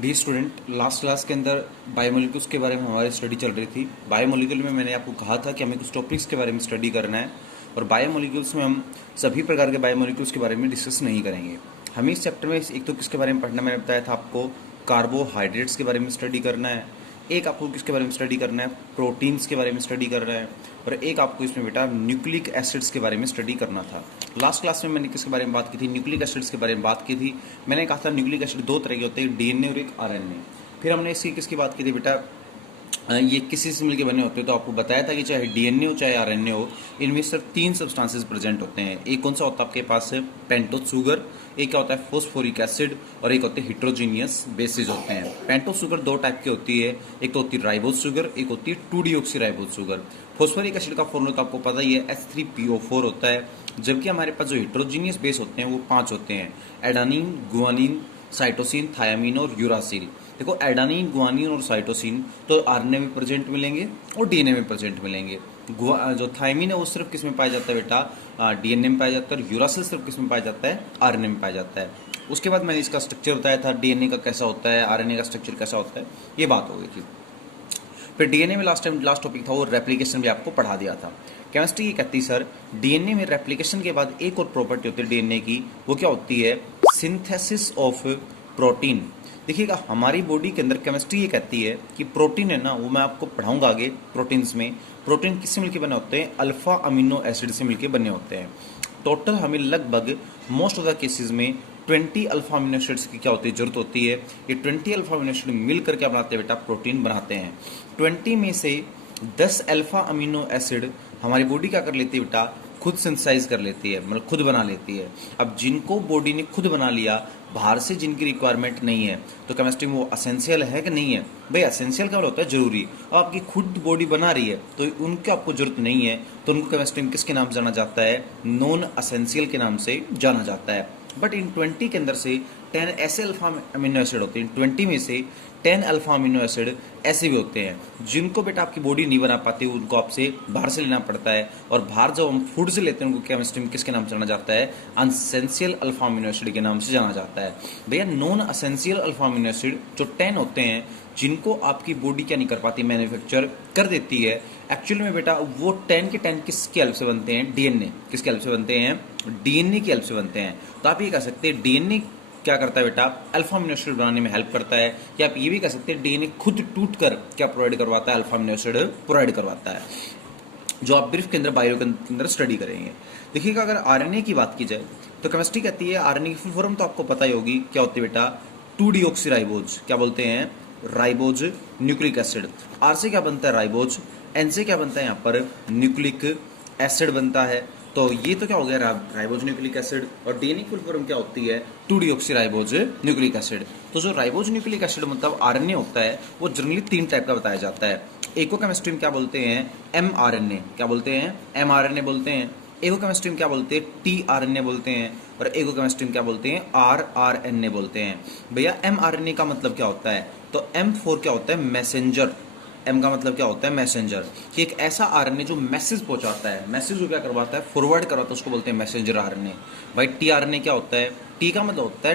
Dear student, last class के अंदर biomolecules के बारे में हमारी स्टडी चल रही थी। बायोमोलिक्यूल में मैंने आपको कहा था कि हमें कुछ टॉपिक्स के बारे में स्टडी करना है, और बायोमोलिक्यूल्स में हम सभी प्रकार के बायोमोलिक्यूल्स के बारे में डिस्कस नहीं करेंगे। हमें इस चैप्टर में एक तो किसके बारे में पढ़ना, मैंने बताया था आपको कार्बोहाइड्रेट्स के बारे में स्टडी करना है, एक आपको किसके बारे में स्टडी करना है, प्रोटीन्स के बारे में स्टडी करना है, और एक आपको इसमें बेटा न्यूक्लिक एसिड्स के बारे में स्टडी करना था। लास्ट क्लास में मैंने किसके बारे में बात की थी, न्यूक्लिक एसिड्स के बारे में बात की थी। मैंने कहा था न्यूक्लिक एसिड दो तरह के होते हैं, डीएनए और एक आरएनए। फिर हमने इसकी किसकी बात की थी बेटा, ये किसी से मिलकर बने होते हैं, तो आपको बताया था कि चाहे डीएनए हो चाहे आरएनए हो, इनमें सिर्फ तीन सब्सटेंसेस प्रेजेंट होते हैं। एक कौन सा होता है आपके पास है, पेंटोस शुगर, एक क्या होता है फोस्फोरिक एसिड, और एक होते हैं हिट्रोजीनियस बेसिस होते हैं। पेंटोस शुगर दो टाइप की होती है, एक तो होती है राइबोज शुगर, एक होती है 2-डीऑक्सी शुगर। फोस्फोरिक एसिड का फॉर्मूला तो आपको पता ही है, H3PO4 होता है, जबकि हमारे पास जो हिट्रोजीनियस बेस होते हैं वो 5 होते हैं, एडानिन, गुआनिन, साइटोसिन, थायामीन और यूरासिल। देखो एडानिन, गुआनिन और साइटोसिन तो आरएनए में प्रेजेंट मिलेंगे और डीएनए में प्रेजेंट मिलेंगे। जो थायमिन है वो सिर्फ किस में पाया जाता है बेटा, डीएनए में पाया जाता है, और यूरासिल सिर्फ किस में पाया जाता है, आरएनए में पाया जाता है। उसके बाद मैंने इसका स्ट्रक्चर बताया था, डीएनए का कैसा होता है, आरएनए का स्ट्रक्चर कैसा होता है, ये बात हो गई थी। फिर डीएनए में लास्ट टॉपिक था वो रेप्लिकेशन भी आपको पढ़ा दिया था। केमिस्ट्री ये कहती है सर, डीएनए में रेप्लिकेशन के बाद एक और प्रॉपर्टी होती है डीएनए की, वो क्या होती है, सिंथेसिस ऑफ प्रोटीन। देखिएगा हमारी बॉडी के अंदर केमिस्ट्री ये कहती है कि प्रोटीन है ना, वो मैं आपको पढ़ाऊंगा आगे। प्रोटीन्स में प्रोटीन किससे मिलकर बने होते हैं, अल्फा अमीनो एसिड से मिलकर बने होते हैं। टोटल हमें लगभग मोस्ट ऑफ द केसेस में 20 अल्फा अमीनो एसिड्स की क्या होती है, जरूरत होती है। ये 20 अल्फा अमीनो एसिड मिलकर क्या बनाते हैं बेटा, प्रोटीन बनाते हैं। 20 में से 10 अल्फा अमीनो एसिड हमारी बॉडी क्या कर लेती है बेटा, खुद सिंथेसाइज कर लेती है, मतलब खुद बना लेती है। अब जिनको बॉडी ने खुद बना लिया, बाहर से जिनकी रिक्वायरमेंट नहीं है, तो केमिस्ट्री में वो असेंशियल है कि नहीं है भाई, असेंशियल क्या होता है, जरूरी। अब आपकी खुद बॉडी बना रही है तो उनकी आपको जरूरत नहीं है, तो उनको केमिस्ट्री में किसके नाम से जाना जाता है, नॉन असेंशियल के नाम से जाना जाता है। बट इन 20 के अंदर से 10 ऐसे अल्फा अमीनो एसिड होते हैं, 20 में से 10 अल्फा अमीनो एसिड ऐसे भी होते हैं जिनको बेटा आपकी बॉडी नहीं बना पाती, उनको आपसे बाहर से लेना पड़ता है। और बाहर जब हम फूड से लेते हैं उनको केमिस्ट्री में किसके नाम से जाना जाता है, अनसेंशियल अल्फा अमीनो एसिड के नाम से जाना जाता है। भैया non essential alpha amino acid जो 10 होते हैं, जिनको आपकी बॉडी क्या नहीं कर पाती, मैन्युफैक्चर कर देती है, एक्चुअली में बेटा वो 10 के 10 किसकी हेल्प से बनते हैं, डीएनए किसकी हेल्प से बनते हैं, डीएनए की हेल्प से बनते हैं। तो आप ये कह सकते हैं डीएनए क्या करता है बेटा, अल्फा अमीनो एसिड बनाने में हेल्प करता है। या आप ये भी कह सकते हैं डीएनए खुद टूट कर क्या प्रोवाइड करवाता है, अल्फा अमीनो एसिड प्रोवाइड करवाता है, जो आप ब्रीफ के अंदर बायो के अंदर स्टडी करेंगे। देखिएगा अगर आरएनए की बात की जाए तो केमिस्ट्री कहती है, आरएनए की फुल फॉर्म तो आपको पता ही होगी, क्या होती है बेटा, 2-डीऑक्सी क्या बोलते हैं, राइबोज न्यूक्लिक एसिड। आर से क्या बनता है, राइबोज, एन से क्या बनता है यहाँ पर, न्यूक्लिक एसिड बनता है। तो ये तो क्या हो गया, राइबोज न्यूक्लिक एसिड। और डीएनए की फुल फॉर्म क्या होती है, 2-डीऑक्सी राइबोज न्यूक्लिक एसिड। तो जो राइबोज न्यूक्लिक एसिड मतलब आरएनए होता है, वो जनरली 3 टाइप का बताया जाता है। एक को केमिस्ट्री में क्या बोलते हैं, एमआरएनए, क्या बोलते हैं, एमआरएनए बोलते हैं। एक को केमिस्ट्री में क्या बोलते हैं, टीआरएनए बोलते हैं। और एक को केमिस्ट्री में क्या बोलते हैं, आरआरएनए बोलते हैं। भैया एमआरएनए का मतलब क्या होता है, तो M4 क्या होता है, मैसेंजर। एम का मतलब क्या होता है, मैसेंजर, कि एक ऐसा आरएनए जो मैसेज पहुंचाता है, मैसेज को क्या करवाता है, फॉरवर्ड करवाता है, उसको बोलते हैं मैसेंजर आरएनए। भाई टीआरएनए क्या होता है, टी का मतलब होता है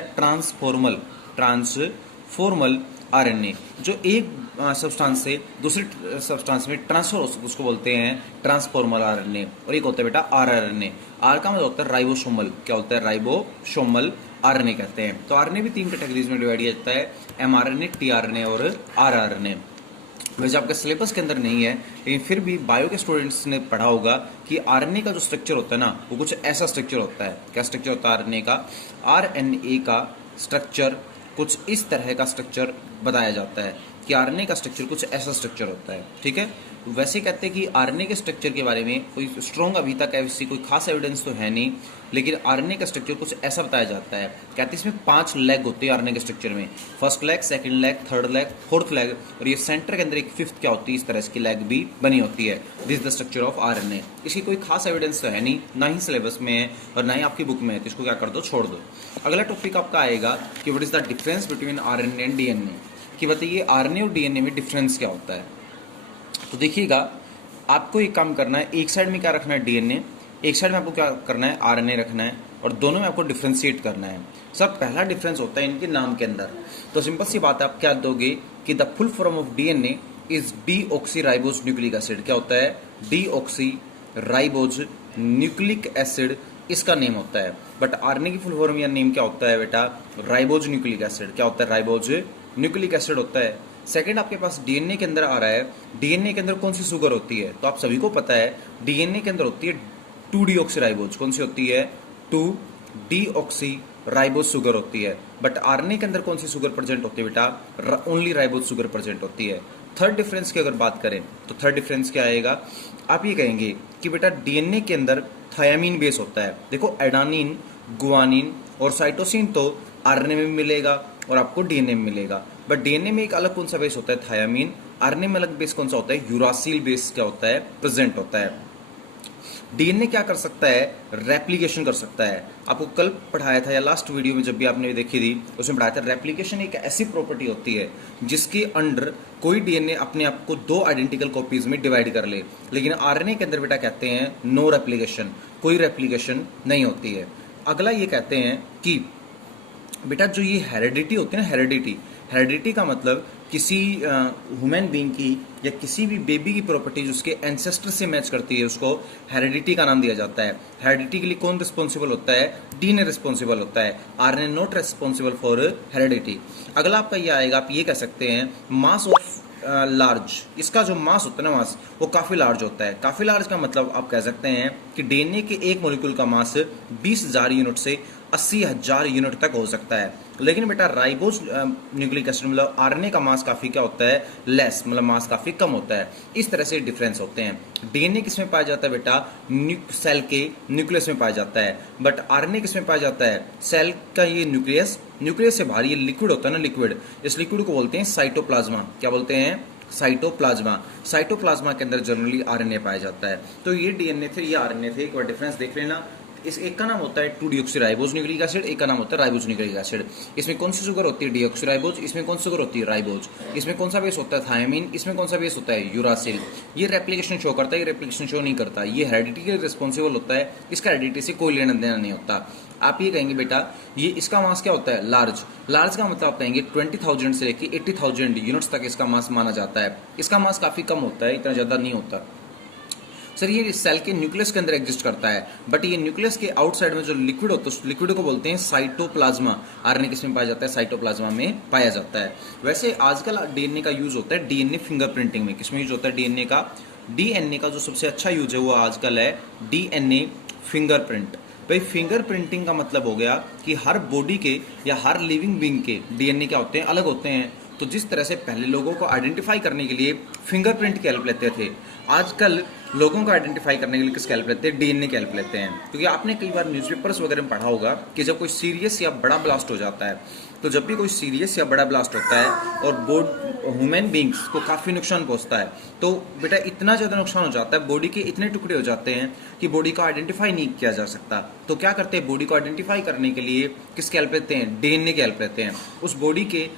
ट्रांसफॉर्मल आरएनए, जो एक सब्सटेंस से दूसरे सब्सटेंस में ट्रांसफर हो उसको बोलते हैं ट्रांसफॉर्मल आरएनए। और एक होता है बेटा आरआरएनए, आर का मतलब होता है राइबोसोमल, क्या होता है, राइबोसोमल आरएनए कहते हैं। तो आरएनए भी 3 कैटेगरीज में डिवाइड किया जाता है, एमआरएनए, टीआरएनए और आरआरएनए। वैसे आपके सिलेबस के अंदर नहीं है, लेकिन फिर भी बायो के स्टूडेंट्स ने पढ़ा होगा कि आरएनए का जो स्ट्रक्चर होता है ना, वो कुछ ऐसा स्ट्रक्चर होता है। क्या स्ट्रक्चर होता है आरएनए का, आरएनए का स्ट्रक्चर कुछ इस तरह का स्ट्रक्चर बताया जाता है कि आरएनए का स्ट्रक्चर कुछ ऐसा स्ट्रक्चर होता है, ठीक है। वैसे कहते हैं कि आरएनए के स्ट्रक्चर के बारे में कोई स्ट्रॉन्ग अभी तक ऐसी कोई खास एविडेंस तो है नहीं, लेकिन आरएनए का स्ट्रक्चर कुछ ऐसा बताया जाता है। कहते हैं इसमें 5 लेग होते हैं आरएनए के स्ट्रक्चर में, first leg, second leg, third leg, fourth leg, और ये सेंटर के अंदर एक फिफ्थ क्या होती है, इस तरह इसकी लेग भी बनी होती है। This the structure of RNA. इसकी कोई खास एविडेंस तो है नहीं, ना ही सिलेबस में है और ना ही आपकी बुक में है, तो इसको क्या कर दो, छोड़ दो। अगला टॉपिक आपका आएगा कि what is the difference between RNA and DNA, कि बताइए आरएनए और डीएनए में डिफरेंस क्या होता है। तो देखिएगा आपको एक काम करना है, एक साइड में क्या रखना है, डीएनए, एक साइड में आपको क्या करना है, आरएनए रखना है। और दोनों में आपको डिफ्रेंशिएट करना है। सर पहला डिफरेंस होता है इनके नाम के अंदर। तो सिंपल सी बात है, आप क्या दोगे कि the full form of DNA is deoxyribose nucleic acid. क्या होता है? डीऑक्सीराइबोज न्यूक्लिक एसिड इसका नेम होता है। बट आरएनए की फुल फॉर्म या नेम क्या होता है बेटा? Ribose nucleic acid. क्या होता है? राइबोज न्यूक्लिक एसिड होता है। सेकंड आपके पास डीएनए के अंदर आ रहा है, डीएनए के अंदर कौन सी शुगर होती है? तो आप सभी को पता है डीएनए के अंदर होती है 2 डीऑक्सीराइबोज। कौन सी होती है? 2 डीऑक्सीराइबोज शुगर होती है। बट आरएनए के अंदर कौन सी शुगर प्रेजेंट होती है बेटा? ओनली राइबोज शुगर प्रेजेंट होती है। थर्ड डिफरेंस की अगर बात करें तो थर्ड डिफरेंस क्या आएगा? आप ये कहेंगे कि बेटा डीएनए के अंदर थायामीन बेस होता है। देखो एडानिन, गुआनिन और साइटोसिन तो आरएनए में मिलेगा और आपको डीएनए में मिलेगा। बट डीएनए में एक अलग कौन सा बेस होता है? थायामीन। आरएनए में अलग बेस कौन सा होता है? यूरासिल बेस क्या होता है? प्रेजेंट होता है। डीएनए क्या कर सकता है? रेप्लिकेशन कर सकता है। आपको कल पढ़ाया था या लास्ट वीडियो में जब भी आपने देखी थी उसमें पढ़ाया था, रेप्लिकेशन एक ऐसी प्रॉपर्टी होती है जिसके अंडर कोई डीएनए अपने आप को 2 आइडेंटिकल कॉपीज में डिवाइड कर ले। लेकिन आरएनए के अंदर बेटा कहते हैं नो रेप्लिकेशन, कोई रेप्लिकेशन नहीं होती है। अगला ये कहते हैं कि बेटा जो ये हेरिडिटी होती है ना, हेरिडिटी का मतलब किसी ह्यूमन बीइंग की या किसी भी बेबी की प्रॉपर्टी जो उसके एंसेस्टर से मैच करती है उसको हेरिडिटी का नाम दिया जाता है। हेरिडिटी के लिए कौन रिस्पॉन्सिबल होता है? डीएनए रिस्पॉन्सिबल होता है। RNA not responsible for heredity. अगला आपका ये आएगा, आप ये कह सकते हैं मास ऑफ लार्ज। इसका जो मास होता है ना, मास वो काफी लार्ज होता है। काफी लार्ज का मतलब आप कह सकते हैं कि डीएनए के एक मॉलिक्यूल का मास 20,000 यूनिट से 80,000 यूनिट तक हो सकता है। लेकिन बेटा राइबोज न्यूक्लिक एसिड मतलब आरएनए का मास काफी क्या होता है? लेस, मतलब मास काफी कम होता है। इस तरह से डिफरेंस होते हैं। डीएनए किस में पाया जाता है बेटा? सेल के न्यूक्लियस में पाया जाता है। बट आरएनए किस में पाया जाता है? सेल का ये न्यूक्लियस से बाहर ये लिक्विड होता है ना, लिक्विड, इस लिक्विड को बोलते हैं साइटोप्लाज्मा। क्या बोलते हैं? साइटोप्लाज्मा। साइटोप्लाज्मा के अंदर जनरली आरएनए पाया जाता है। तो ये डीएनए थे, ये आरएनए थे। एक बार डिफरेंस देख लेना। इस एक का नाम होता है 2 डीऑक्सीराइबोज न्यूक्लिक एसिड, एक का नाम होता है राइबोज न्यूक्लिक एसिड। इसमें कौन सी शुगर होती है? डीऑक्सीराइबोज। इसमें कौन सी शुगर होती है? राइबोज। इसमें कौन सा बेस होता है? थायामीन। इसमें कौन सा बेस होता है? यूरासिल। ये रेप्लिकेशन शो करता है, ये रेप्लिकेशन शो नहीं करता। ये हेरिडिटी के रिस्पॉन्सिबल होता है, इसका हेरिडिटी से कोई लेना देना नहीं होता। आप ये कहेंगे बेटा ये इसका मास क्या होता है? लार्ज। लार्ज का मतलब आप कहेंगे 20,000 से लेके 80,000 यूनिट्स तक इसका मास माना जाता है। इसका मास काफी कम होता है, इतना ज्यादा नहीं होता। सर ये सेल के न्यूक्लियस के अंदर एग्जिस्ट करता है, बट ये न्यूक्लियस के आउटसाइड में जो लिक्विड होता है उस लिक्विड को बोलते हैं साइटोप्लाज्मा। आरएनए किसमें पाया जाता है? साइटोप्लाज्मा में पाया जाता है। वैसे आजकल डीएनए का यूज होता है डीएनए फिंगरप्रिंटिंग में। किसमें यूज होता है डीएनए का? डीएनए का जो सबसे अच्छा यूज है वो आजकल है डीएनए फिंगरप्रिंट। भाई फिंगरप्रिंटिंग का मतलब हो गया कि हर बॉडी के या हर लिविंग बीइंग के डीएनए क्या होते हैं? अलग होते हैं। तो जिस तरह से पहले लोगों को आइडेंटिफाई करने के लिए फिंगरप्रिंट की हेल्प लेते थे, आजकल लोगों को आइडेंटिफाई करने के लिए किसकी हेल्प लेते हैं? डीएनए की हेल्प लेते हैं। क्योंकि आपने कई बार न्यूज़पेपर्स वगैरह में पढ़ा होगा कि जब कोई सीरियस या बड़ा ब्लास्ट हो जाता है, तो जब भी कोई सीरियस या बड़ा ब्लास्ट होता है और ह्यूमन बींग्स को काफ़ी नुकसान पहुंचता है, तो बेटा इतना ज़्यादा नुकसान हो जाता है, बॉडी के इतने टुकड़े हो जाते हैं कि बॉडी को आइडेंटिफाई नहीं किया जा सकता। तो क्या करते हैं? बॉडी को आइडेंटिफाई करने के लिए किसकी हेल्प लेते हैं? डीएनए की हेल्प लेते हैं। उस बॉडी के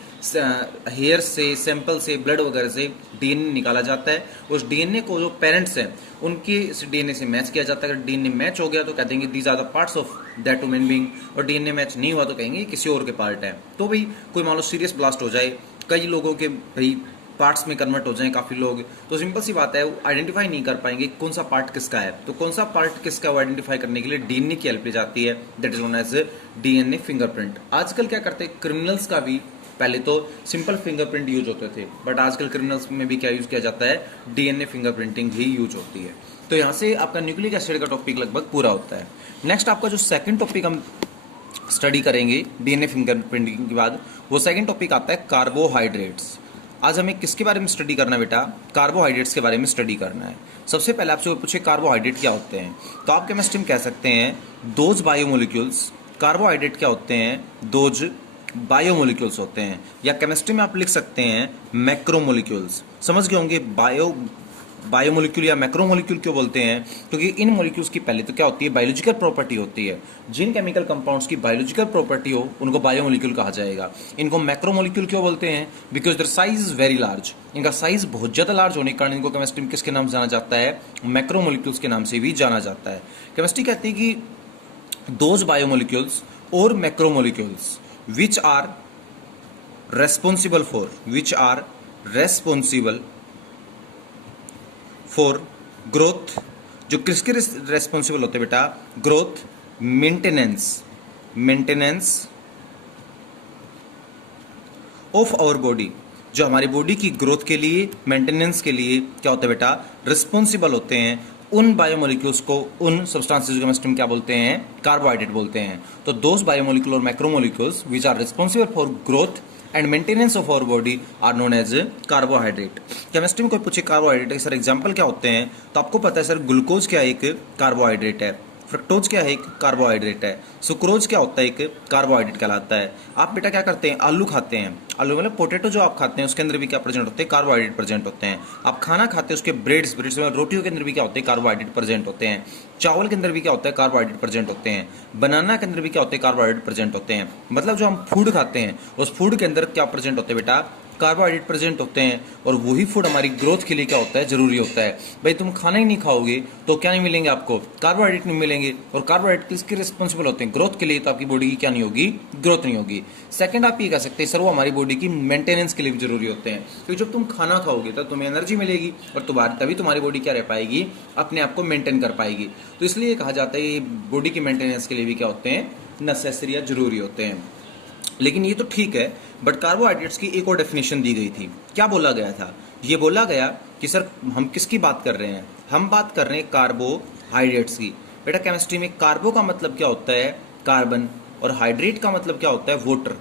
हेयर से, सैंपल से, ब्लड वगैरह से डीएनए निकाला जाता है। उस डीएनए को जो पेरेंट्स हैं उनके इस डीएनए से मैच किया जाता है। अगर डीएनए मैच हो गया तो कहते हैं कि these are the parts of that human being, और डीएनए मैच नहीं हुआ तो कहेंगे किसी और के पार्ट है। तो भाई कोई मान लो सीरियस ब्लास्ट हो जाए, कई लोगों के भाई पार्ट्स में कन्वर्ट हो जाएं काफी लोग, तो सिंपल सी बात है वो आइडेंटिफाई नहीं कर पाएंगे कौन सा पार्ट किसका है। तो कौन सा पार्ट किसका वो आइडेंटिफाई करने के लिए डीएनए की हेल्प ली जाती है, that is known as DNA fingerprint. आजकल क्या करते हैं क्रिमिनल्स का भी, पहले तो सिंपल फिंगरप्रिंट यूज होते थे, बट आजकल क्रिमिनल्स में भी क्या यूज किया जाता है? डीएनए फिंगरप्रिंटिंग ही यूज होती है। तो यहाँ से आपका न्यूक्लिक एसिड का टॉपिक लगभग पूरा होता है। नेक्स्ट आपका जो सेकंड टॉपिक हम स्टडी करेंगे डीएनए फिंगरप्रिंटिंग के बाद, वो सेकंड टॉपिक आता है कार्बोहाइड्रेट्स। आज हमें किसके बारे में स्टडी करना है बेटा? कार्बोहाइड्रेट्स के बारे में स्टडी करना है। सबसे पहले आपसे पूछे कार्बोहाइड्रेट क्या होते हैं, तो आप केमिस्ट्री में कह सकते हैं दोज बायोमोलिक्यूल्स। कार्बोहाइड्रेट क्या होते हैं? दोज बायोमोलिक्यूल्स होते हैं, या केमिस्ट्री में आप लिख सकते हैं मैक्रोमोलिक्यूल्स। समझ गए होंगे बायोमोलिक्यूल या मैक्रोमोलिक्यूल क्यों बोलते हैं? क्योंकि इन मॉलिक्यूल्स की पहले तो क्या होती है? बायोलॉजिकल प्रॉपर्टी होती है। जिन केमिकल कंपाउंड्स की बायोलॉजिकल प्रॉपर्टी हो उनको बायोमोलिक्यूल कहा जाएगा। इनको मैक्रोमोलिक्यूल क्यों बोलते हैं? Because their size is very large. इनका साइज बहुत ज्यादा लार्ज होने के कारण इनको केमिस्ट्री में किसके नाम से जाना जाता है? मैक्रोमोलिक्यूल्स के नाम से भी जाना जाता है। केमिस्ट्री कहती है कि those biomolecules or macromolecules which are responsible for growth, जो किसके रेस्पॉन्सिबल होते हैं बेटा, growth, maintenance of our body, जो हमारी बॉडी की ग्रोथ के लिए, मेंटेनेंस के लिए क्या होता है बेटा, रिस्पॉन्सिबल होते हैं। उन बायोमोलिक्यूल्स को, उन सब्सटेंसेस को केमिस्ट्री में क्या बोलते हैं, कार्बोहाइड्रेट बोलते हैं। तो दोज बायोमोलिक्यूल और macromolecules which are responsible for growth and maintenance of our body are known as carbohydrate. Chemistry में कोई पूछे कार्बोहाइड्रेट के सर एग्जांपल क्या होते हैं, तो आपको पता है सर ग्लूकोज क्या एक कार्बोहाइड्रेट है, फ्रक्टोज क्या है, एक कार्बोहाइड्रेट है, सुक्रोज क्या होता है, एक कार्बोहाइड्रेट कहलाता है। आप बेटा क्या करते हैं, आलू खाते हैं, आलू मतलब पोटैटो जो आप खाते हैं उसके अंदर भी क्या प्रेजेंट होते हैं, कार्बोहाइड्रेट प्रेजेंट होते हैं। आप खाना खाते हैं उसके ब्रेड्स में, रोटियों के अंदर भी क्या होते हैं, कार्बोहाइड्रेट प्रेजेंट होते हैं। चावल के अंदर भी क्या होता है, कार्बोहाइड्रेट प्रेजेंट होते हैं। बनाना के अंदर भी क्या होते हैं, कार्बोहाइड्रेट प्रेजेंट होते हैं। मतलब जो हम फूड खाते हैं उस फूड के अंदर क्या प्रेजेंट होते हैं बेटा, कार्बोहाइड्रेट प्रेजेंट होते हैं। और वही फूड हमारी ग्रोथ के लिए क्या होता है, जरूरी होता है। भाई तुम खाना ही नहीं खाओगे तो क्या नहीं मिलेंगे आपको, कार्बोहाइड्रेट नहीं मिलेंगे। और कार्बोहाइड्रेट किसके रिस्पॉन्सिबल होते हैं, ग्रोथ के लिए। तो आपकी बॉडी की क्या नहीं होगी, ग्रोथ नहीं होगी। सेकंड आप ये कह सकते हैं सर वो हमारी बॉडी की मेंटेनेंस के लिए भी जरूरी होते हैं, क्योंकि जब तुम खाना खाओगे तब तुम्हें एनर्जी मिलेगी और तभी तुम्हारी बॉडी क्या रह पाएगी, अपने आप को मेंटेन कर पाएगी। तो इसलिए कहा जाता है ये बॉडी की मेंटेनेंस के लिए भी क्या होते हैं, नेसेसरी या जरूरी होते हैं। लेकिन ये तो ठीक है, बट कार्बोहाइड्रेट्स की एक और डेफिनेशन दी गई थी। क्या बोला गया था, ये बोला गया कि सर हम किसकी बात कर रहे हैं, हम बात कर रहे हैं कार्बोहाइड्रेट्स की। बेटा केमिस्ट्री में कार्बो का मतलब क्या होता है, कार्बन, और हाइड्रेट का मतलब क्या होता है, वाटर।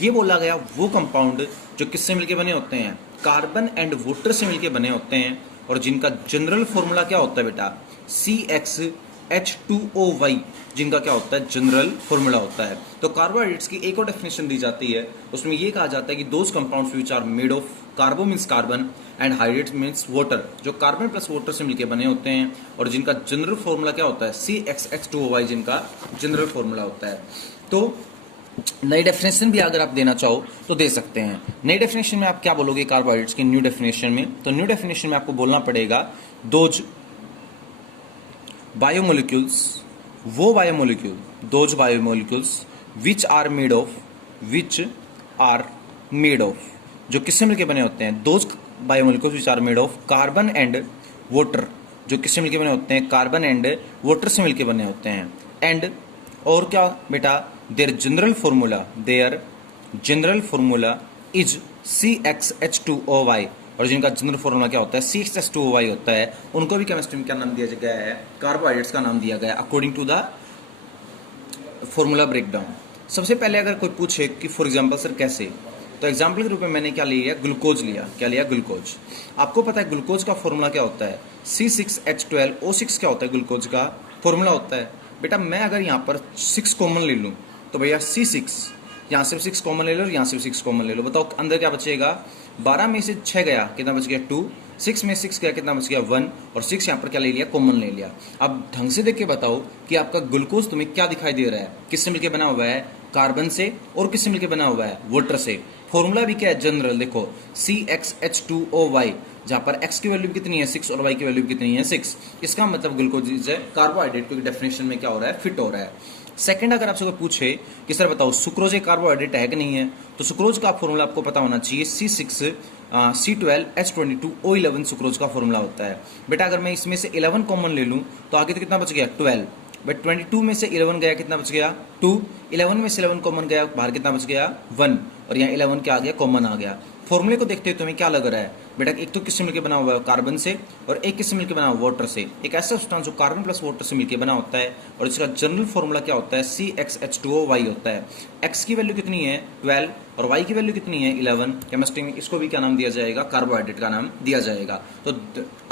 ये बोला गया वो कंपाउंड जो किससे मिलके बने होते हैं, कार्बन एंड वाटर से मिलके बने होते हैं, और जिनका जनरल फॉर्मूला क्या होता है बेटा, CxH2OY, जिनका क्या होता है, जनरल फॉर्मूला होता है। तो कार्बोहाइड्रेट्स की एक और डेफिनेशन दी जाती है, उसमें ये कहा जाता है कि those compounds which are made of, carbo means carbon and hydrate means water, जो कार्बन प्लस वाटर से मिलकर बने होते हैं, और जिनका जनरल फॉर्मूला क्या होता है, CxH2OY, जिनका जनरल फॉर्मूला होता है। तो नई डेफिनेशन भी अगर आप देना चाहो तो दे सकते हैं। नई डेफिनेशन में आप क्या बोलोगे कार्बोहाइड्रेट्स की न्यू डेफिनेशन में, तो न्यू डेफिनेशन में आपको बोलना पड़ेगा दोज बायोमोलिक्यूल्स, वो biomolecule, those biomolecules which are made of, जो किससे मिलके बने होते हैं, those biomolecules which are made of carbon and water, जो किससे मिलके बने होते हैं, कार्बन एंड वाटर से मिलके बने होते हैं। एंड और क्या बेटा, there general formula is CxH2OY, और जिनका जनरल फॉर्मूला क्या होता है, CxH2OY होता है। उनको भी केमिस्ट्री में क्या नाम दिया गया है, कार्बोहाइड्रेट्स का नाम दिया गया according to the formula breakdown. सबसे पहले अगर कोई पूछे कि फॉर एग्जांपल सर कैसे, तो एग्जांपल के रूप में मैंने क्या लिया, ग्लूकोज लिया। क्या लिया, ग्लूकोज। आपको पता है ग्लूकोज का फॉर्मूला क्या होता है, C6H12O6 क्या होता है, ग्लूकोज का फॉर्मूला होता है। बेटा मैं अगर यहाँ पर 6 कॉमन ले लूँ तो भैया C6, यहाँ से 6 कॉमन ले लो, यहाँ से 6 कॉमन ले लो, बताओ अंदर क्या बचेगा, 12 में से 6 गया, कितना बच गया 2, 6 में 6 गया, कितना बच गया 1, और 6 यहाँ पर क्या ले लिया, कॉमन ले लिया। अब ढंग से देख के बताओ कि आपका ग्लूकोज तुम्हें क्या दिखाई दे रहा है, किससे मिलकर बना हुआ है, कार्बन से, और किससे मिलकर बना हुआ है, वाटर से। फॉर्मूला भी क्या है, जनरल, देखो CxH2OY, जहाँ पर x की वैल्यू कितनी है 6 और y की वैल्यू कितनी है 6। इसका मतलब ग्लूकोज इज कार्बोहाइड्रेट की डेफिनेशन में क्या हो रहा है, फिट हो रहा है। सेकंड अगर आपसे कोई पूछे कि सर बताओ सुक्रोज एक कार्बोहाइड्रेट है कि नहीं है, तो सुक्रोज का फॉर्मूला आपको पता होना चाहिए, C6C12H22O11 सुक्रोज का फॉर्मूला होता है। बेटा अगर मैं इसमें से 11 कॉमन ले लूँ तो आगे तो कितना बच गया 12, बट 22 में से 11 गया, कितना बच गया 2, 11 में से 11 कॉमन गया, बाहर कितना बच गया 1, और यहाँ 11 क्या आ गया, कॉमन आ गया। फॉर्मूले को देखते हुए तुम्हें क्या लग रहा है बेटा, एक तो किससे मिलकर बना हुआ है, कार्बन से, और एक किससे मिलकर बना हुआ, वाटर से। एक ऐसा सब्सटेंस जो कार्बन प्लस वाटर से मिलकर बना होता है, और इसका जनरल फॉर्मूला क्या होता है, CxH2OY होता है। x की वैल्यू कितनी है 12, और y की वैल्यू कितनी है 11। केमिस्ट्री में इसको भी क्या नाम दिया जाएगा, कार्बोहाइड्रेट का नाम दिया जाएगा। तो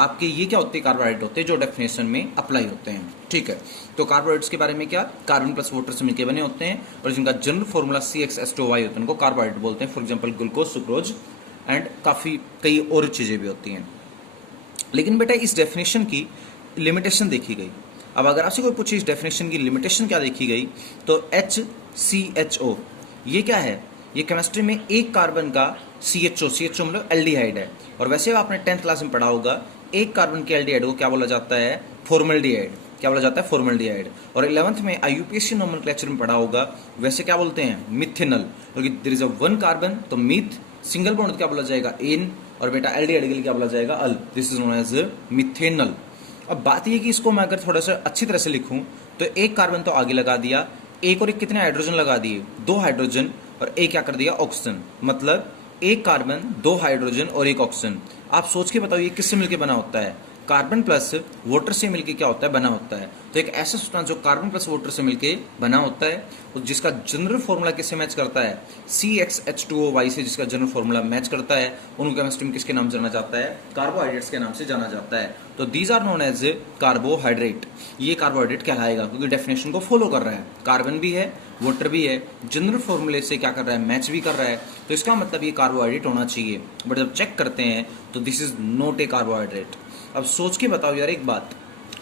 आपके ये क्या होते हैं, कार्बोहाइड्रेट होते हैं जो डेफिनेशन में अप्लाई होते हैं। ठीक है, तो कार्बोहाइड्रेट्स के बारे में क्या, कार्बन प्लस वाटर से मिलकर बने होते हैं, और जिनका जनरल फॉर्मूला CxH2OY होता है उनको कार्बोहाइड्रेट बोलते हैं। For example glucose, sucrose and कई और चीज़ें भी होती हैं। लेकिन बेटा इस डेफिनेशन की लिमिटेशन देखी गई। अब अगर आपसे कोई पूछे इस डेफिनेशन की लिमिटेशन क्या देखी गई, तो HCHO ये क्या है, ये केमिस्ट्री में एक कार्बन का CHO मतलब एल्डिहाइड है। और वैसे आपने 10th क्लास में पढ़ा होगा, एक कार्बन के एल्डिहाइड को क्या बोला जाता है, फॉर्मल्डिहाइड। क्या बोला जाता है, फॉर्मल्डिहाइड। और 11th में आईयूपीएसी नोमेनक्लेचर में पढ़ा होगा, वैसे क्या बोलते हैं, मिथेनॉल, क्योंकि there is a one carbon, तो मीथ, सिंगल बॉन्ड क्या बोला जाएगा, एन, और बेटा एल्डिहाइड के लिए क्या बोला जाएगा, al. This is known as methanol. अब बात ये कि इसको मैं अगर थोड़ा सा अच्छी तरह से लिखूं तो एक कार्बन तो आगे लगा दिया, एक और एक कितने हाइड्रोजन लगा दिए, 2 हाइड्रोजन, और एक क्या कर दिया, ऑक्सीजन। मतलब एक कार्बन, 2 हाइड्रोजन और एक ऑक्सीजन। आप सोच के बताओ ये किससे मिलकर बना होता है, कार्बन प्लस वाटर से मिलके क्या होता है, बना होता है। तो एक ऐसा सब्सटेंस जो कार्बन प्लस वाटर से मिलके बना होता है, और जिसका जनरल फॉर्मूला किससे मैच करता है, CxH2O से जिसका जनरल फॉर्मूला मैच करता है, उनको केमिस्ट्री में किसके नाम से जाना जाता है, कार्बोहाइड्रेट्स के नाम से जाना जाता है। तो these are known as carbohydrate. ये कार्बोहाइड्रेट कहलाएगा क्योंकि डेफिनेशन को फॉलो कर रहा है, कार्बन भी है, वाटर भी है, जनरल फॉर्मूले से क्या कर रहा है, मैच भी कर रहा है, तो इसका मतलब ये कार्बोहाइड्रेट होना चाहिए। बट जब चेक करते हैं तो this is not a carbohydrate. अब सोच के बताओ यार एक बात,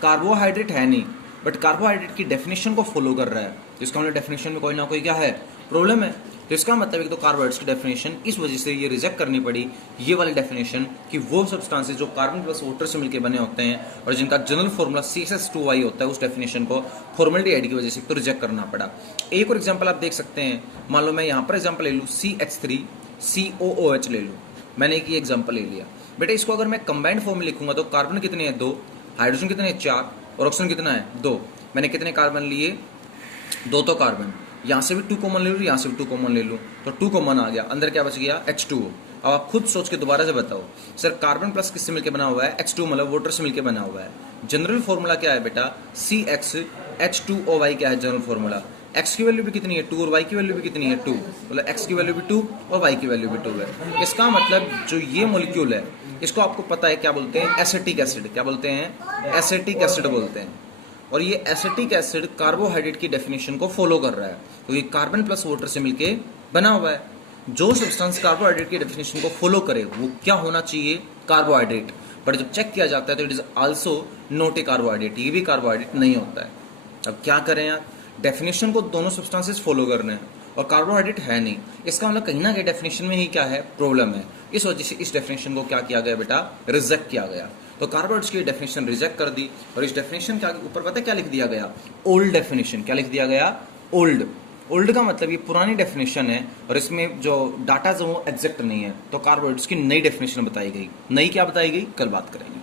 कार्बोहाइड्रेट है नहीं, बट कार्बोहाइड्रेट की डेफिनेशन को फॉलो कर रहा है, तो इसका मतलब डेफिनेशन में कोई ना कोई क्या है, प्रॉब्लम है। तो इसका मतलब है कि तो कार्बोहाइड्रेट्स की डेफिनेशन इस वजह से ये रिजेक्ट करनी पड़ी, ये वाली डेफिनेशन, कि वो सब्सटेंसेस जो कार्बन प्लस वाटर से मिलकर बने होते हैं और जिनका जनरल फॉर्मूला CH2O होता है, उस डेफिनेशन को फॉर्मल्डिहाइड की वजह से तो रिजेक्ट करना पड़ा। एक और एग्जाम्पल आप देख सकते हैं, मान लो मैं यहाँ पर एग्जाम्पल ले लूँ, CH3COOH ले लूँ, मैंने एक ये एग्जाम्पल ले लिया। बेटा इसको अगर मैं कंबाइंड फॉर्म में लिखूंगा तो कार्बन कितने हैं, 2, हाइड्रोजन कितने हैं, 4, और ऑक्सीजन कितना है, 2। मैंने कितने कार्बन लिए, 2 तो कार्बन, यहाँ से भी 2 कॉमन ले लूँ, यहाँ से भी 2 कॉमन ले लूँ, तो 2 कॉमन आ गया, अंदर क्या बच गया, H2O। अब आप खुद सोच के दोबारा से बताओ, सर कार्बन प्लस किससे मिलकर बना हुआ है, H2 मतलब वाटर से मिलकर बना हुआ है। जनरल फॉर्मूला क्या है बेटा, CxH2O क्या है जनरल फॉर्मूला, x की वैल्यू भी कितनी है, 2, और y की वैल्यू भी कितनी है, 2, मतलब x की वैल्यू भी 2 और y की वैल्यू भी 2 है। इसका मतलब जो ये मॉलिक्यूल है, इसको आपको पता है क्या बोलते हैं, एसिटिक एसिड। क्या बोलते हैं, एसिटिक एसिड बोलते हैं। और ये एसिटिक एसिड कार्बोहाइड्रेट की डेफिनेशन को फॉलो कर रहा है, तो ये कार्बन प्लस वाटर से मिलके बना हुआ है। जो सब्सटेंस कार्बोहाइड्रेट की डेफिनेशन को फॉलो करे वो क्या होना चाहिए, कार्बोहाइड्रेट। पर जब चेक किया जाता है तो it is also not a carbohydrate, ये भी कार्बोहाइड्रेट नहीं होता है। अब क्या करें यार, डेफिनेशन को दोनों सब्सटेंसेस फॉलो करने हैं और कार्बोहाइड्रेट है नहीं, इसका मतलब कहीं ना कहीं डेफिनेशन में ही क्या है, प्रॉब्लम है। इस वजह से इस डेफिनेशन को क्या किया गया बेटा, रिजेक्ट किया गया। तो कार्बोहाइड्रेट्स की डेफिनेशन रिजेक्ट कर दी, और इस डेफिनेशन के ऊपर पता है क्या लिख दिया गया, ओल्ड डेफिनेशन। क्या लिख दिया गया, ओल्ड। ओल्ड का मतलब ये पुरानी डेफिनेशन है और इसमें जो डाटा जो वो एग्जैक्ट नहीं है, तो कार्बोहाइड्रेट्स की नई डेफिनेशन बताई गई। नई क्या बताई गई, कल बात करेंगे।